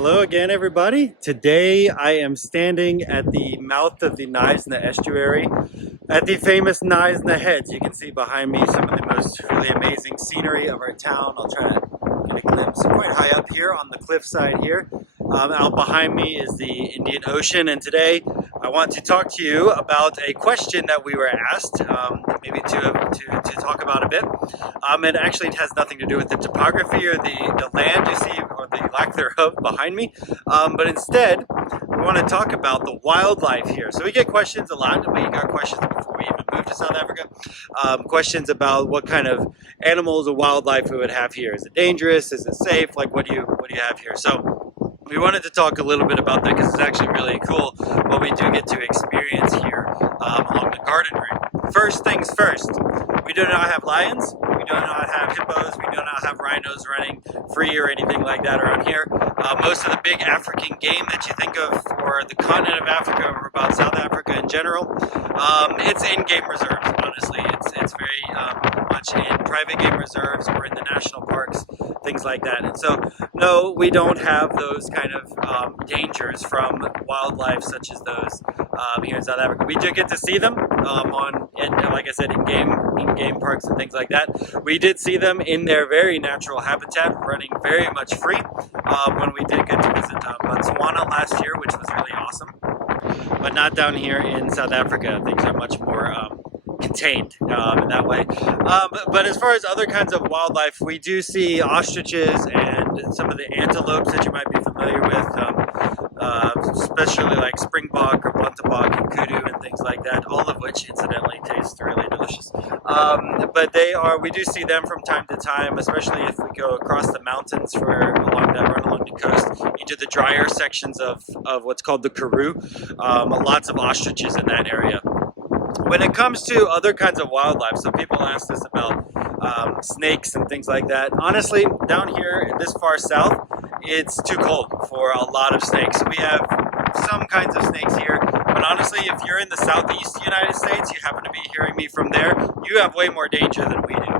Hello again, everybody. Today I am standing at the mouth of the Knysna estuary at the famous Knysna Heads. You can see behind me some of the most really amazing scenery of our town. I'll try to get a glimpse quite high up here on the cliffside here. Out behind me is the Indian Ocean, and today I want to talk to you about a question that we were asked, maybe to talk about a bit. It actually has nothing to do with the topography or the land you see, or the lack thereof behind me, but instead we want to talk about the wildlife here. So we get questions a lot, and we got questions before we even moved to South Africa, questions about what kind of animals or wildlife we would have here. Is it dangerous? Is it safe? Like, what do you have here? So we wanted to talk a little bit about that because it's actually really cool what we do get to experience here along the garden route. First things first, we do not have lions, we do not have hippos, we do not have rhinos running free or anything like that around here. Most of the big African game that you think of for the continent of Africa or about South Africa in general, it's in game reserves, honestly. It's very much in private game reserves or in the national parks, things like that. And so, no, we don't have those kind of dangers from wildlife such as those here in South Africa. We do get to see them like I said, in game parks and things like that. We did see them in their very natural habitat, running very much free when we did get to visit Botswana last year, which was really awesome. But not down here in South Africa. Things are much more contained in that way. But as far as other kinds of wildlife, we do see ostriches and some of the antelopes that you might be familiar with, especially like springbok or bontebok and kudu and things like that, all of which incidentally taste really delicious. But we do see them from time to time, especially if we go across the mountains run along the coast into the drier sections of what's called the Karoo. Lots of ostriches in that area. When it comes to other kinds of wildlife, so people ask us about snakes and things like that. Honestly, down here, this far south, it's too cold for a lot of snakes. We have some kinds of snakes here, but honestly, if you're in the southeast United States, you happen to be hearing me from there, you have way more danger than we do.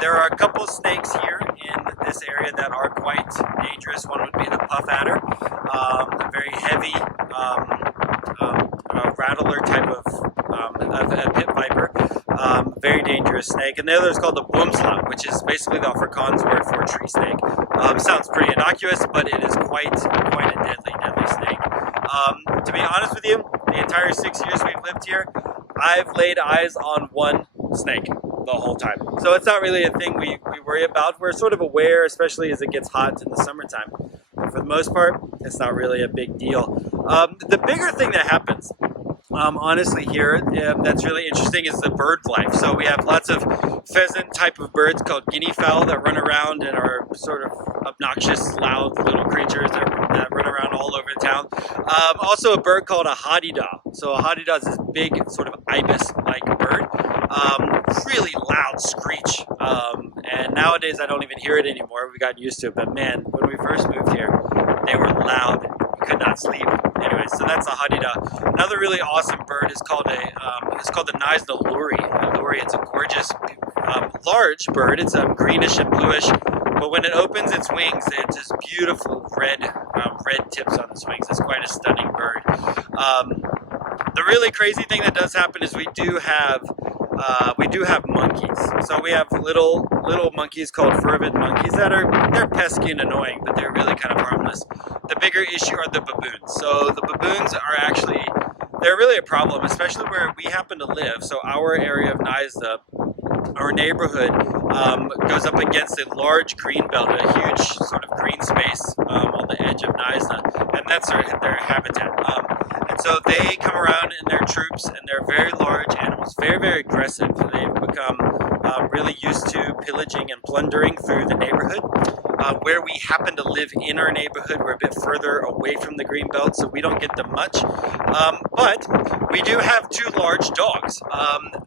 There are a couple snakes here in this area that are quite dangerous. One would be the puff adder, a very heavy rattler type of a pit viper, very dangerous snake. And the other is called the boomslang, which is basically the Afrikaans word for tree snake. Sounds pretty innocuous, but it is quite a deadly snake. To be honest with you, the entire 6 years we've lived here, I've laid eyes on one snake the whole time. So it's not really a thing we worry about. We're sort of aware, especially as it gets hot in the summertime. But for the most part, it's not really a big deal. The bigger thing that happens, honestly, here that's really interesting is the bird life. So we have lots of pheasant type of birds called guinea fowl that run around and are sort of obnoxious, loud little creatures that run around all over town. Also a bird called a hadida. So a hadida is this big sort of ibis-like bird. Really loud screech. And nowadays I don't even hear it anymore. We've gotten used to it. But man, when we first moved here, they were loud. You could not sleep. Anyway, so that's a hadida. Another really awesome bird is called the Knysna lory. It's a gorgeous, large bird. It's greenish and bluish, but when it opens its wings, it's just beautiful red tips on its wings. It's quite a stunning bird. The really crazy thing that does happen is we do have monkeys. So we have little monkeys called fervid monkeys they're pesky and annoying, but they're really kind of harmless. The bigger issue are the baboons. So the baboons they're really a problem, especially where we happen to live. So our area of Knysna, our neighborhood, goes up against a large green belt, a huge sort of green space on the edge of Knysna, and that's their habitat. And so they come around in their troops, and they're very large animals, very, very aggressive. They've become really used to pillaging and plundering through the neighborhood. Where we happen to live in our neighborhood, we're a bit further away from the green belt, so we don't get them much. But we do have two large dogs.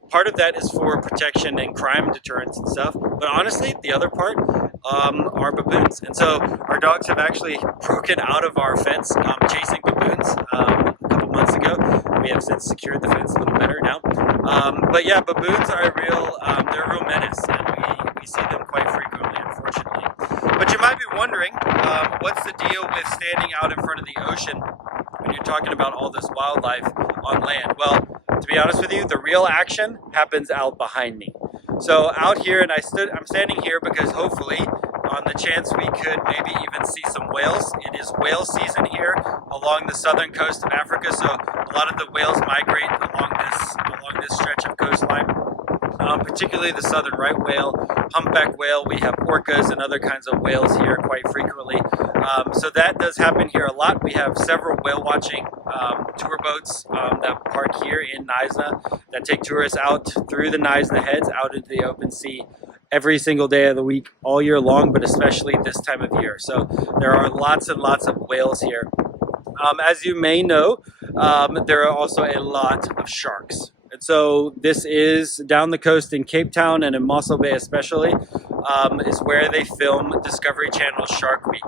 Part of that is for protection and crime deterrence and stuff, but honestly, the other part are baboons. And so our dogs have actually broken out of our fence, chasing baboons a couple months ago. We have since secured the fence a little better now. But yeah, baboons are they're a real menace, and we see them quite frequently, unfortunately. But you might be wondering, what's the deal with standing out in front of the ocean when you're talking about all this wildlife on land? Well, to be honest with you, the real action happens out behind me. So out here, and I'm standing here because hopefully, on the chance we could maybe even see some whales. It is whale season here along the southern coast of Africa, so a lot of the whales migrate along this stretch of coastline. Particularly the southern right whale, humpback whale. We have orcas and other kinds of whales here quite frequently. So that does happen here a lot. We have several whale watching tour boats that park here in Knysna that take tourists out through the Knysna heads out into the open sea every single day of the week, all year long, but especially this time of year. So there are lots and lots of whales here. As you may know, there are also a lot of sharks. And so this is down the coast in Cape Town and in Mossel Bay especially, is where they film Discovery Channel's Shark Week.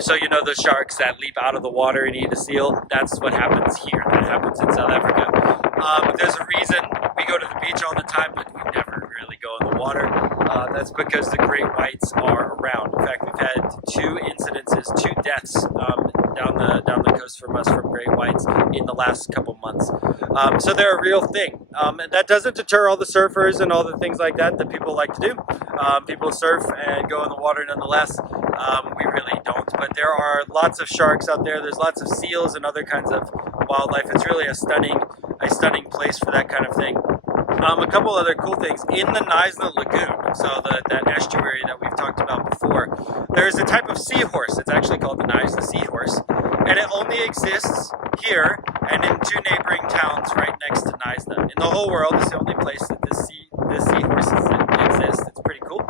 So you know the sharks that leap out of the water and eat a seal? That's what happens here. That happens in South Africa. There's a reason we go to the beach all the time, but we never really go in the water. That's because the great whites are around. In fact, we've had 2 deaths down the coast from us from great whites in the last couple months. So they're a real thing. And that doesn't deter all the surfers and all the things like that people like to do. People surf and go in the water nonetheless. We really don't. But there are lots of sharks out there. There's lots of seals and other kinds of wildlife. It's really a stunning place for that kind of thing. A couple other cool things in the Knysna Lagoon, so that estuary that we've talked about before, there's a type of seahorse. It's actually called the Knysna seahorse, and it only exists here and in 2 neighboring towns right next to Knysna. In the whole world, it's the only place that this seahorse exists. It's pretty cool.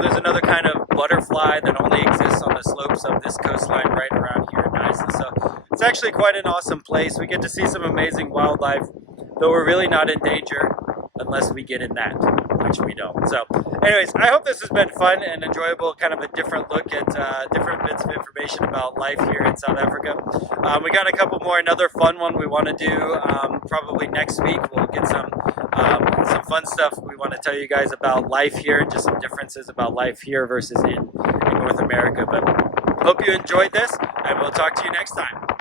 There's another kind of butterfly that only exists on the slopes of this coastline right around here in Knysna. So it's actually quite an awesome place. We get to see some amazing wildlife, though we're really not in danger unless we get in that, which we don't. So anyways, I hope this has been fun and enjoyable, kind of a different look at different bits of information about life here in South Africa. We got a couple more, another fun one we want to do probably next week. We'll get some fun stuff we want to tell you guys about life here and just some differences about life here versus in North America. But hope you enjoyed this, and we'll talk to you next time.